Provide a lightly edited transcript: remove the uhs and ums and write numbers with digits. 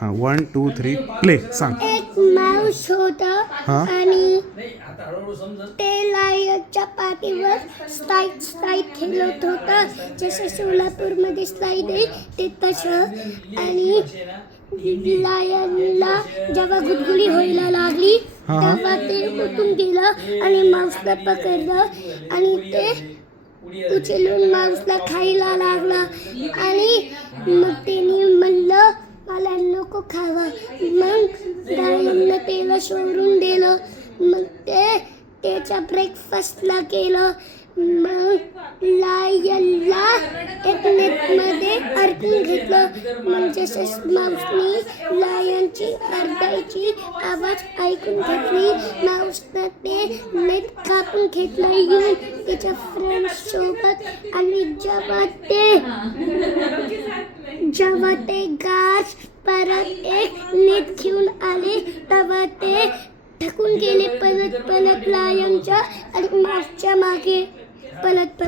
हां 1 2 3 प्ले सांग. एक माऊस होता हां आणि ते लायनच्या पाठीवर स्लाईड खेळत होता. जसं सोलापूरमध्ये स्लाईड आहे ते तसं. आणि लायनला जेव्हा गुदगुली व्हायला लागली तेव्हा ते उठून गेलं आणि माऊसला पकडलं आणि ते उचलून माऊसला खायला लागला. आणि मग त्यांनी म्हणलं मला नको खावा. मग लायननं त्याला सोडून दिलं. मग ते त्याच्या ब्रेकफास्टला केलं. मग लायनला एक नेटमध्ये अडकून घेतलं. मग जसं माऊसनी लायनची अरडायची आवाज ऐकून घेतली, माऊसनं ते नेट कापून घेतलं येऊन त्याच्या फ्रेंड्ससोबत. आणि जेव्हा ते गार्ड्स परत एक नेट घेऊन आले तेव्हा ते थकून गेले पळत लायनच्या आणि माऊसच्या मागे पळत.